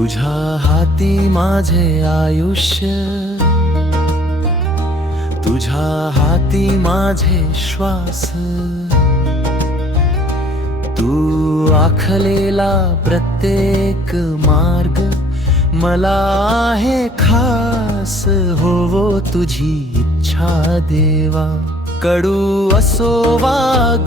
तुझ्या हाती माझे आयुष्य, तुझ्या हाती माझे श्वास, तू आखलेला प्रत्येक मार्ग मला आहे खास. होवो तुझी इच्छा देवा, कडू असो वा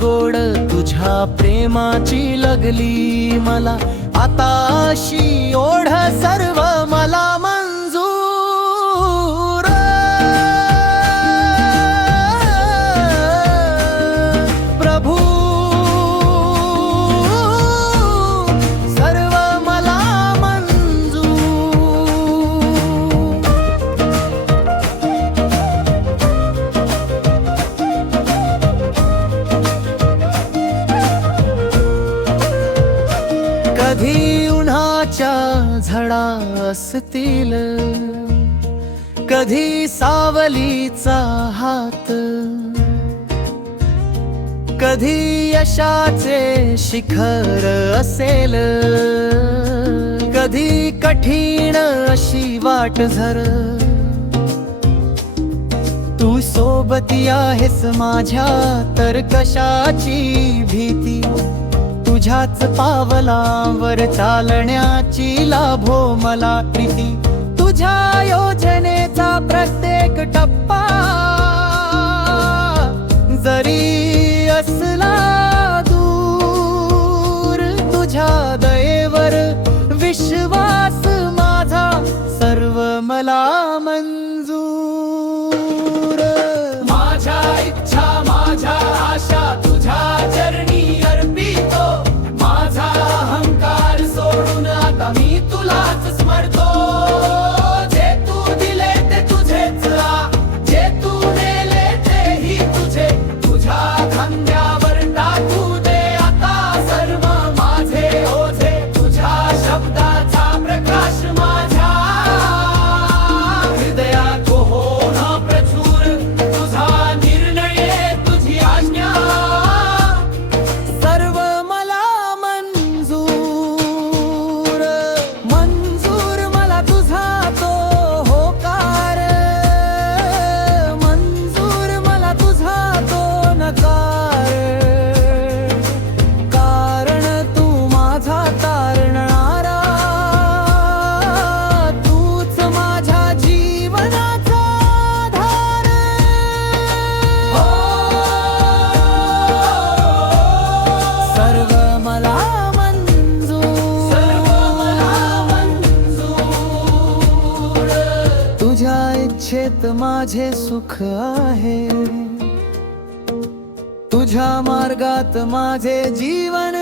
गोड, तुझ्या प्रेमाची लगली मला आता अशी ओढ. सर्व मला मंजूर. प्रभू सर्व मला मंजूर. कधी उन्हाच्या झळा असतील, कधी सावलीचा हात, कधी यशाचे शिखर असेल, कधी कठीण अशी वाट झर. तू सोबती आहेस माझ्या तर कशाची भीती. तुझ्याच पावलावर चालण्याची लाभो मला प्रीती. तुझ्या योजनेचा प्रत्येक टप्पा जरी असला दूर, तुझ्या दयेवर विश्वास माझा सर्व मला मंजूर. माझ्या इच्छा माझ्या आशा तुझ्या चरणी अर्पितो. माझा अहंकार सोडून आता मी तुलाच स्मरतो. जे तू दिले ते तुझेच, जे तू नेले तेही तुझे. तुझ्या खांद्यावर टाकू दे आता सर्व माझे ओझे. तुझ्या शब्दाचा प्रकाश माझ्या हृदयात हो ना प्रचूर. तुझा निर्णय तुझी आज्ञा सर्व मला मंजूर. मंजूर मला तुझा तो होकार, मंजूर मला तुझा तो नकार. कारण तू माझा तारणारा, तूच माझ्या जीवनाचा आधार. हो सर्व मला मंजूर, सर्व मला मंजूर. तुझ्या इच्छेत माझे सुख आहे, तुझ्या मार्गात माझे जीवन